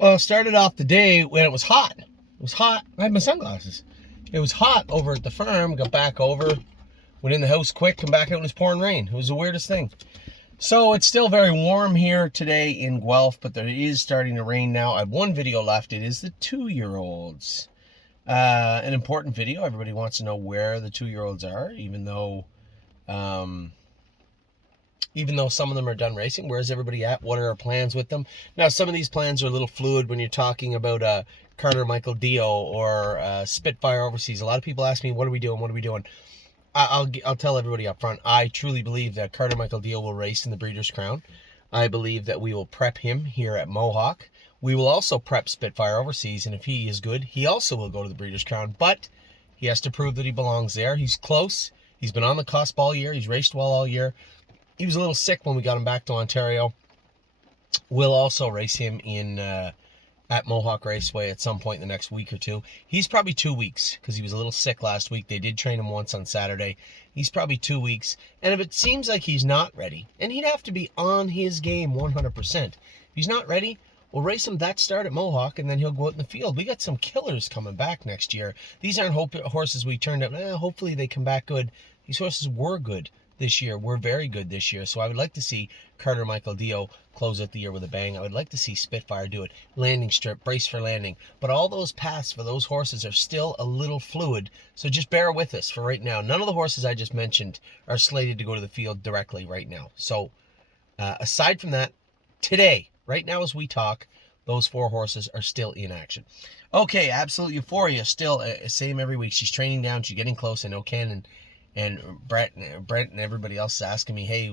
Well, it started off the day when it was hot. It was hot. I had my sunglasses. It was hot over at the farm. Got back over, went in the house quick, come back out and it was pouring rain. It was the weirdest thing. So it's still very warm here today in Guelph, but there is starting to rain now. I have one video left. It is the 2-year-olds. An important video. Everybody wants to know where the 2-year-olds are, even though some of them are done racing. Where's everybody at? What are our plans with them? Now, some of these plans are a little fluid when you're talking about Carter Michael Dio or Spitfire Overseas. A lot of people ask me, what are we doing? What are we doing? I'll tell everybody up front. I truly believe that Carter Michael Dio will race in the Breeders' Crown. I believe that we will prep him here at Mohawk. We will also prep Spitfire Overseas, and if he is good, he also will go to the Breeders' Crown. But he has to prove that he belongs there. He's close. He's been on the cusp all year. He's raced well all year. He was a little sick when we got him back to Ontario. We'll also race him in at Mohawk Raceway at some point in the next week or two. He's probably 2 weeks because he was a little sick last week. They did train him once on Saturday. He's probably 2 weeks. And if it seems like he's not ready, and he'd have to be on his game 100%. If he's not ready, we'll race him that start at Mohawk, and then he'll go out in the field. We got some killers coming back next year. These aren't horses we turned up. Hopefully they come back good. These horses were good this year. We're very good this year. So I would like to see Carter Michael Dio close out the year with a bang. I would like to see Spitfire do it. Landing strip, brace for landing. But all those paths for those horses are still a little fluid. So just bear with us for right now. None of the horses I just mentioned are slated to go to the field directly right now. So aside from that, today, right now as we talk, those 4 horses are still in action. Okay, Absolute Euphoria, still same every week. She's training down. She's getting close. I know Ken and Brent and everybody else is asking me, hey,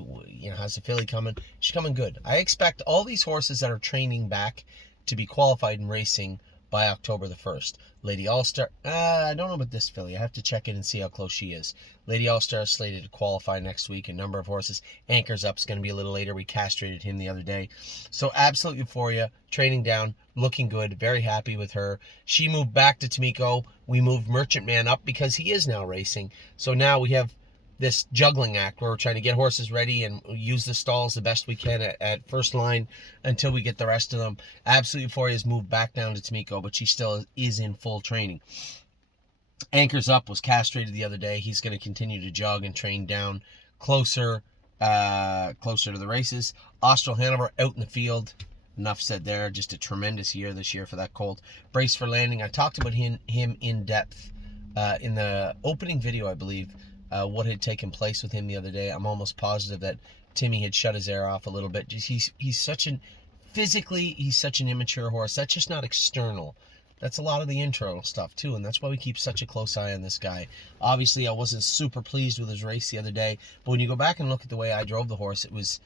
how's the filly coming? She's coming good. I expect all these horses that are training back to be qualified in racing by October the 1st. Lady All-Star, I don't know about this filly. I have to check in and see how close she is. Lady All-Star is slated to qualify next week. A number of horses. Anchor's Up's going to be a little later. We castrated him the other day. So Absolute Euphoria, training down, looking good. Very happy with her. She moved back to Tamiko. We moved Merchant Man up because he is now racing. So now we have this juggling act where we're trying to get horses ready and use the stalls the best we can at first line until we get the rest of them. Absolute Euphoria has moved back down to Tamiko, but she still is in full training. Anchor's Up was castrated the other day. He's going to continue to jog and train down closer to the races. Austral Hanover out in the field. Enough said there. Just a tremendous year this year for that colt. Brace for Landing. I talked about him in depth in the opening video, I believe. What had taken place with him the other day. I'm almost positive that Timmy had shut his air off a little bit. He's such an immature horse. That's just not external. That's a lot of the internal stuff too, and that's why we keep such a close eye on this guy. Obviously, I wasn't super pleased with his race the other day, but when you go back and look at the way I drove the horse, it was,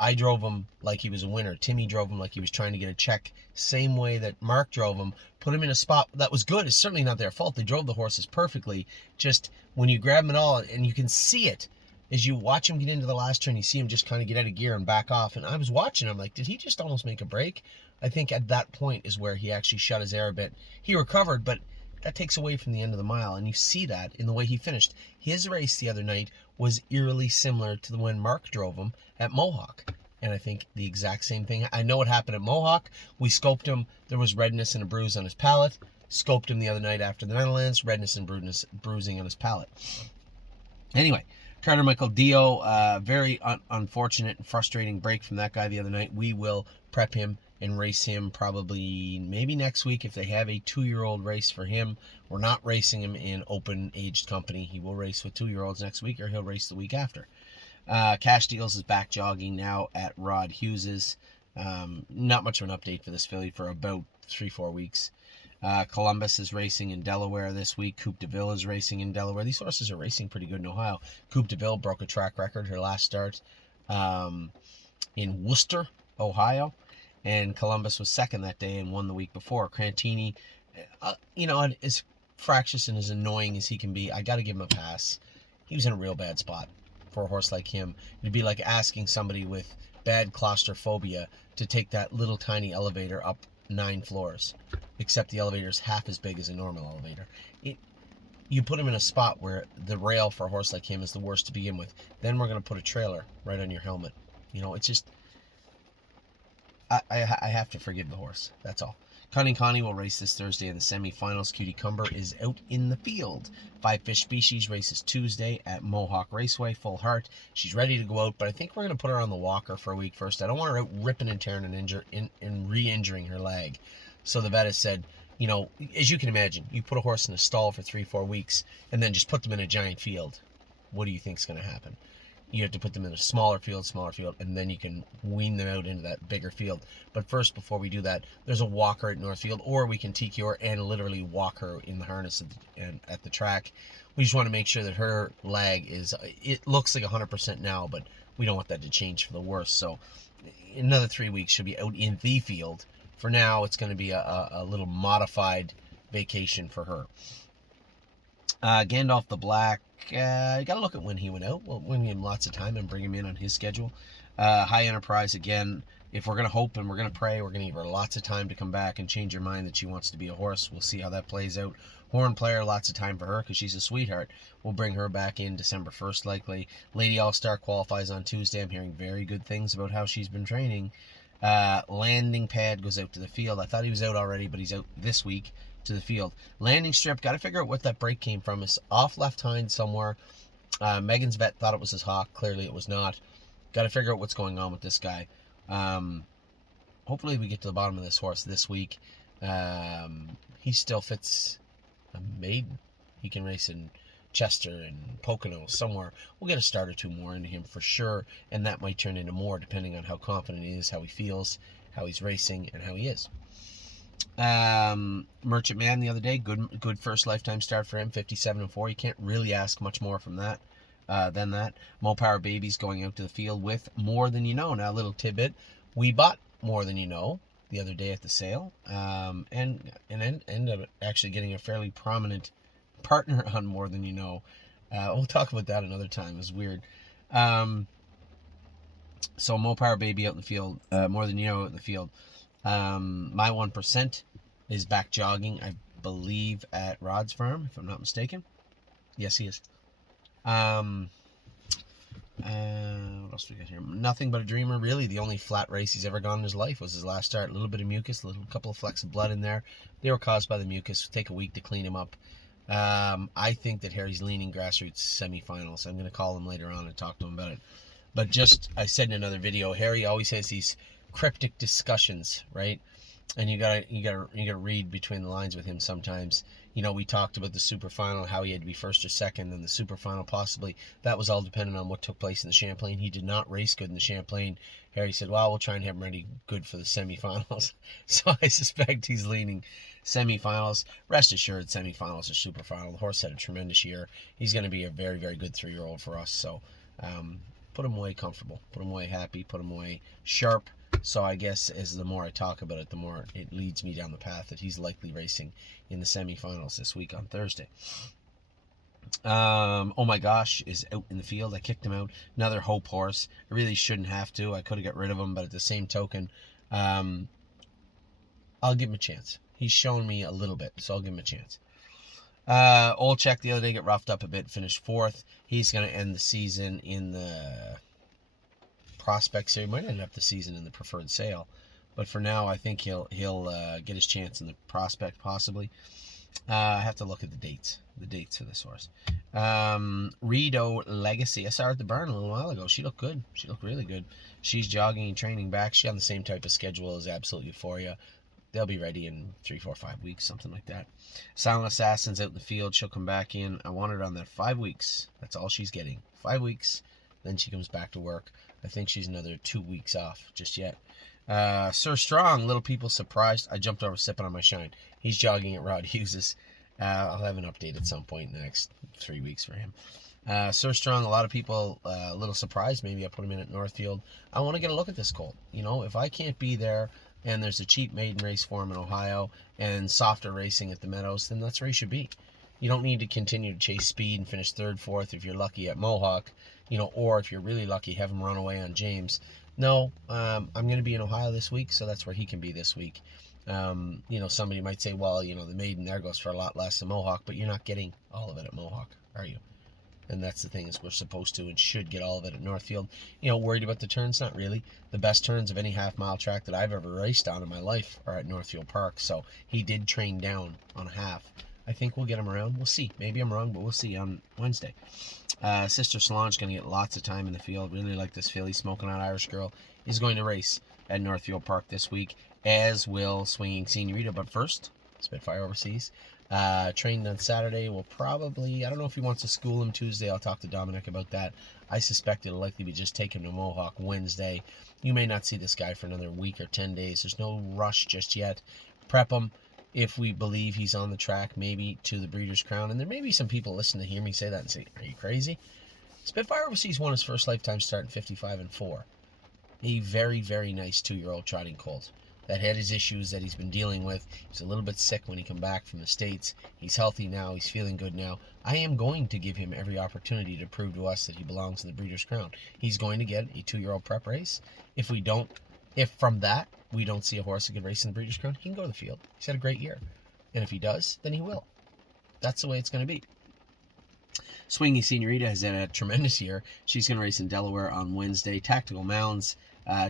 I drove him like he was a winner. Timmy drove him like he was trying to get a check. Same way that Mark drove him. Put him in a spot that was good. It's certainly not their fault. They drove the horses perfectly. Just when you grab them at all, and you can see it as you watch him get into the last turn, you see him just kind of get out of gear and back off. And I was watching him like, did he just almost make a break? I think at that point is where he actually shut his air a bit. He recovered, but that takes away from the end of the mile, and you see that in the way he finished. His race the other night was eerily similar to the when Mark drove him at Mohawk. And I think the exact same thing. I know what happened at Mohawk. We scoped him. There was redness and a bruise on his palate. Scoped him the other night after the Netherlands. Redness and bruising on his palate. Anyway, Carter Michael Dio, very unfortunate and frustrating break from that guy the other night. We will prep him and race him probably maybe next week if they have a 2-year-old race for him. We're not racing him in open-aged company. He will race with 2-year-olds next week, or he'll race the week after. Cash Deals is back jogging now at Rod Hughes's. Not much of an update for this filly for about 3-4 weeks. Columbus is racing in Delaware this week. Coupe de Ville is racing in Delaware. These horses are racing pretty good in Ohio. Coupe de Ville broke a track record her last start in Worcester, Ohio. And Columbus was second that day and won the week before. Crantini, as fractious and as annoying as he can be, I got to give him a pass. He was in a real bad spot for a horse like him. It'd be like asking somebody with bad claustrophobia to take that little tiny elevator up 9 floors, except the elevator is half as big as a normal elevator. You put him in a spot where the rail for a horse like him is the worst to begin with. Then we're going to put a trailer right on your helmet. It's just... I have to forgive the horse. That's all. Cunning Connie will race this Thursday in the semifinals. Cutie Cumber is out in the field. Five Fish Species races Tuesday at Mohawk Raceway, Full Heart. She's ready to go out, but I think we're going to put her on the walker for a week first. I don't want her out ripping and tearing and re-injuring her leg. So the vet has said, you know, as you can imagine, you put a horse in a stall for 3-4 weeks and then just put them in a giant field. What do you think is going to happen? You have to put them in a smaller field, and then you can wean them out into that bigger field. But first, before we do that, there's a walker at Northfield, or we can TQ her and literally walk her in the harness at the track. We just want to make sure that her leg is, it looks like 100% now, but we don't want that to change for the worse. So another 3 weeks she'll be out in the field. For now, it's going to be a little modified vacation for her. Gandalf the Black, you got to look at when he went out. We'll give him lots of time and bring him in on his schedule. High Enterprise, again, if we're going to hope and we're going to pray, we're going to give her lots of time to come back and change her mind that she wants to be a horse. We'll see how that plays out. Horn Player, lots of time for her because she's a sweetheart. We'll bring her back in December 1st likely. Lady All-Star qualifies on Tuesday. I'm hearing very good things about how she's been training. Landing Pad goes out to the field. I thought he was out already, but he's out this week to the field. Landing Strip, got to figure out what that break came from. It's off left hind somewhere. Megan's vet thought it was his hock. Clearly it was not. Got to figure out what's going on with this guy. Hopefully we get to the bottom of this horse this week. He still fits a maiden. He can race in Chester and Pocono somewhere. We'll get a start or two more into him for sure, and that might turn into more depending on how confident he is, how he feels, how he's racing, and how he is. Merchant Man the other day, good first lifetime start for him, 57-4. You can't really ask much more from that than that. Mo Power Baby's going out to the field with More Than You Know. Now, a little tidbit, we bought More Than You Know the other day at the sale, and ended up actually getting a fairly prominent partner on More Than You Know. We'll talk about that another time. It was weird. So Mo Power Baby out in the field, More Than You Know out in the field. My 1% is back jogging, I believe, at Rod's farm, if I'm not mistaken. Yes, he is. What else do we got here? Nothing But a Dreamer. Really, the only flat race he's ever gone in his life was his last start. A little bit of mucus, a couple of flecks of blood in there. They were caused by the mucus. Take a week to clean him up. I think that Harry's leaning grassroots semifinals. I'm going to call him later on and talk to him about it. But just, I said in another video, Harry always has these cryptic discussions, right? And you gotta read between the lines with him sometimes. You know, we talked about the super final, how he had to be first or second, and the super final possibly. That was all dependent on what took place in the Champlain. He did not race good in the Champlain. Harry said, well, we'll try and have him ready good for the semifinals. So I suspect he's leaning semifinals. Rest assured, semifinals or super final. The horse had a tremendous year. He's going to be a very, very good 3-year-old for us. So put him away comfortable, put him away happy, put him away sharp. So I guess as the more I talk about it, the more it leads me down the path that he's likely racing in the semifinals this week on Thursday. Oh My Gosh is out in the field. I kicked him out. Another hope horse. I really shouldn't have to. I could have got rid of him, but at the same token, I'll give him a chance. He's shown me a little bit, so I'll give him a chance. Old Check the other day got roughed up a bit, finished 4th. He's going to end the season in the Prospect Sale. He might end up the season in the Preferred Sale, but for now I think he'll get his chance in the Prospect possibly. I have to look at the dates for this horse. Rito Legacy, I saw her at the barn a little while ago. She looked good. She looked really good. She's jogging and training back. She's on the same type of schedule as Absolute Euphoria. They'll be ready in 3, 4, 5 weeks, something like that. Silent Assassin's out in the field. She'll come back in. I want her on that 5 weeks. That's all she's getting. 5 weeks. Then she comes back to work. I think she's another 2 weeks off just yet. Sir Strong, Little People Surprised. I jumped over sipping on my shine. He's jogging at Rod Hughes's. I'll have an update at some point in the next 3 weeks for him. Sir Strong, a lot of people a little surprised. Maybe I put him in at Northfield. I want to get a look at this colt. You know, if I can't be there and there's a cheap maiden race for him in Ohio and softer racing at the Meadows, then that's where he should be. You don't need to continue to chase speed and finish 3rd, 4th if you're lucky at Mohawk, you know, or if you're really lucky, have him run away on James. No, I'm going to be in Ohio this week, so that's where he can be this week. You know, somebody might say, well, you know, the maiden there goes for a lot less than Mohawk, but you're not getting all of it at Mohawk, are you? And that's the thing, is we're supposed to and should get all of it at Northfield. Worried about the turns? Not really. The best turns of any half-mile track that I've ever raced on in my life are at Northfield Park. So he did train down on a half. I think we'll get him around. We'll see. Maybe I'm wrong, but we'll see on Wednesday. Sister Solange going to get lots of time in the field. Really like this filly. Smoking Out Irish Girl is going to race at Northfield Park this week, as will Swinging Senorita. But first, Spitfire Overseas. Trained on Saturday. We'll probably, I don't know if he wants to school him Tuesday. I'll talk to Dominic about that. I suspect it'll likely be just take him to Mohawk Wednesday. You may not see this guy for another week or 10 days. There's no rush just yet. Prep him if we believe he's on the track, maybe to the Breeders' Crown. And there may be some people listen to hear me say that and say, are you crazy? Spitfire Overseas won his first lifetime start in 55-4. A very, very nice 2-year-old trotting colt that had his issues that he's been dealing with. He's a little bit sick when he came back from the States. He's healthy now. He's feeling good now. I am going to give him every opportunity to prove to us that he belongs in the Breeders' Crown. He's going to get a 2-year-old prep race. If from that we don't see a horse that could race in the Breeders' Crown, he can go to the field. He's had a great year. And if he does, then he will. That's the way it's going to be. Swinging Senorita has had a tremendous year. She's going to race in Delaware on Wednesday. Tactical Mounds.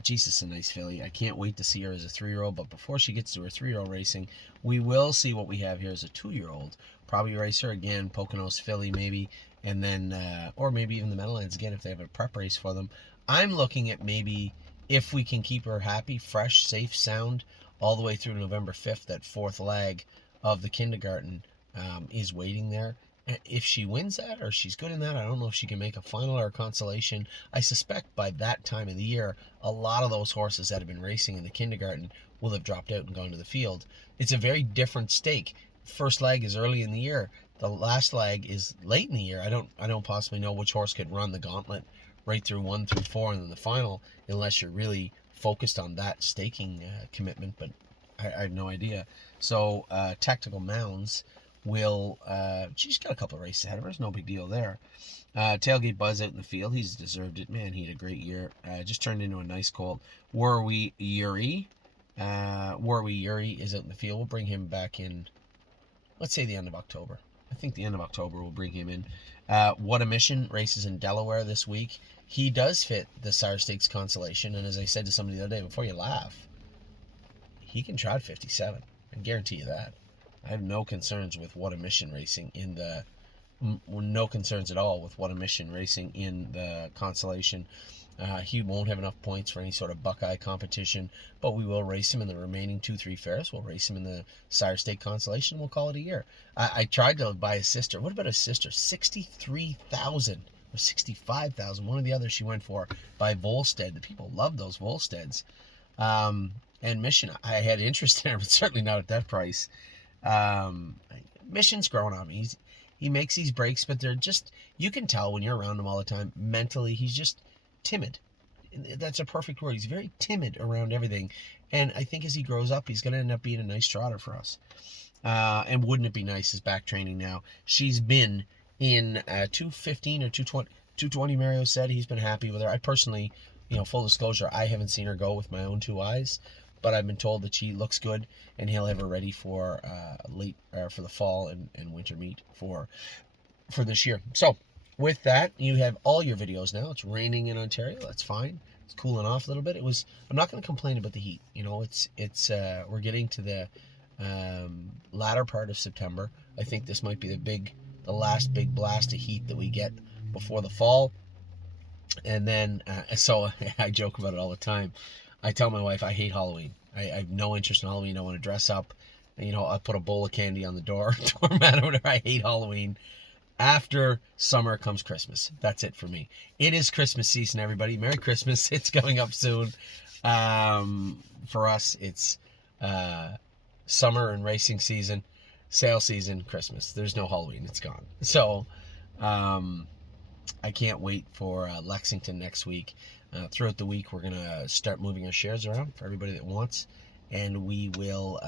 Jesus, a nice filly. I can't wait to see her as a 3-year-old, but before she gets to her 3-year-old racing, we will see what we have here as a 2-year-old. Probably race her again, Poconos filly maybe, and then, or maybe even the Meadowlands again if they have a prep race for them. I'm looking at maybe, if we can keep her happy, fresh, safe, sound, all the way through November 5th, that 4th leg of the kindergarten is waiting there. If she wins that, or she's good in that, I don't know if she can make a final or a consolation. I suspect by that time of the year, a lot of those horses that have been racing in the kindergarten will have dropped out and gone to the field. It's a very different stake. First leg is early in the year. The last leg is late in the year. I don't possibly know which horse could run the gauntlet right through 1 through 4 and then the final, unless you're really focused on that staking commitment, but I have no idea. So Tactical Mounds will, she's got a couple of races ahead of her. There's no big deal there. Tailgate Buzz out in the field. He's deserved it. Man, he had a great year. Just turned into a nice colt. Weyuri is out in the field. We'll bring him back in, let's say the end of October. I think the end of October we'll bring him in. What a Mission races in Delaware this week. He does fit the Sire Stakes consolation, and as I said to somebody the other day, before you laugh, he can trot 57. I guarantee you that. I have no concerns with What a Mission racing in the, no concerns at all with What a Mission racing in the consolation. He won't have enough points for any sort of Buckeye competition, but we will race him in the remaining 2-3 fairs. We'll race him in the Sire State consolation. We'll call it a year. I tried to buy his sister. What about his sister? 63,000 or 65,000. One or the other she went for by Volstead. The people love those Volsteads. And Mission, I had interest in her, but certainly not at that price. Mission's growing on me. He makes these breaks, but they're just, you can tell when you're around him all the time, mentally, he's just timid. That's a perfect word. He's very timid around everything. And I think as he grows up, he's going to end up being a nice trotter for us. And wouldn't it be nice, his back training now? She's been in 215 or 220, Mario said. He's been happy with her. I personally, full disclosure, I haven't seen her go with my own 2 eyes. But I've been told that she looks good, and he'll have her ready for for the fall and winter meet for this year. So with that, you have all your videos now. It's raining in Ontario. That's fine. It's cooling off a little bit. I'm not going to complain about the heat. It's we're getting to the latter part of September. I think this might be the last big blast of heat that we get before the fall. And then so I joke about it all the time. I tell my wife I hate Halloween. I have no interest in Halloween. I want to dress up. I put a bowl of candy on the doormat or whatever. I hate Halloween. After summer comes Christmas. That's it for me. It is Christmas season, everybody. Merry Christmas. It's coming up soon. For us, it's summer and racing season, sale season, Christmas. There's no Halloween. It's gone. So I can't wait for Lexington next week. Throughout the week, we're going to start moving our shares around for everybody that wants, and we will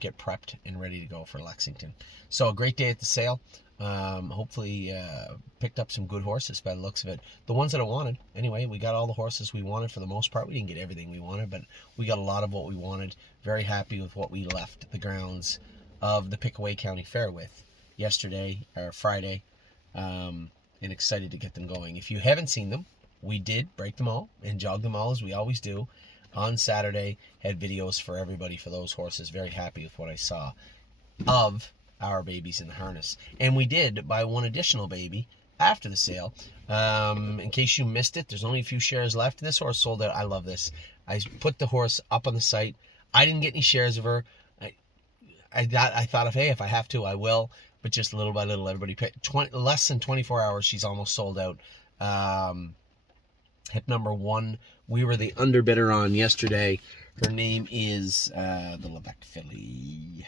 get prepped and ready to go for Lexington. So a great day at the sale. Hopefully picked up some good horses by the looks of it. The ones that I wanted. Anyway, we got all the horses we wanted for the most part. We didn't get everything we wanted, but we got a lot of what we wanted. Very happy with what we left the grounds of the Pickaway County Fair with yesterday, or Friday. and excited to get them going. If you haven't seen them, we did break them all and jog them all as we always do. On Saturday, had videos for everybody for those horses. Very happy with what I saw of our babies in the harness. And we did buy one additional baby after the sale. In case you missed it, there's only a few shares left. This horse sold out. I love this. I put the horse up on the site. I didn't get any shares of her. I thought of, hey, if I have to, I will. But just little by little, everybody picked. Less than 24 hours, she's almost sold out. Hip number 1, we were the underbidder on yesterday. Her name is the Levesque filly.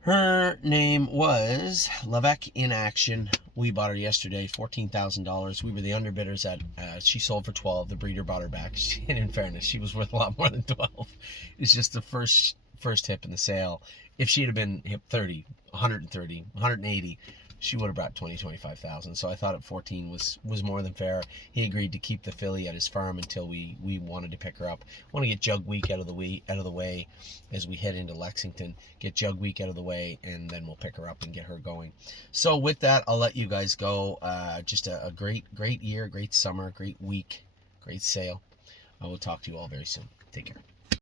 Her name was Levesque in Action. We bought her yesterday, $14,000. We were the underbidders at, she sold for 12. The breeder bought her back. And in fairness, she was worth a lot more than 12. It's just the first hip in the sale. If she'd have been hip 30, 130, 180, she would have brought 25,000. So I thought at 14 was more than fair. He agreed to keep the filly at his farm until we wanted to pick her up. Want to get Jug Week out of the way as we head into Lexington. Get Jug Week out of the way, and then we'll pick her up and get her going. So with that, I'll let you guys go. Just a great year, great summer, great week, great sale. I will talk to you all very soon. Take care.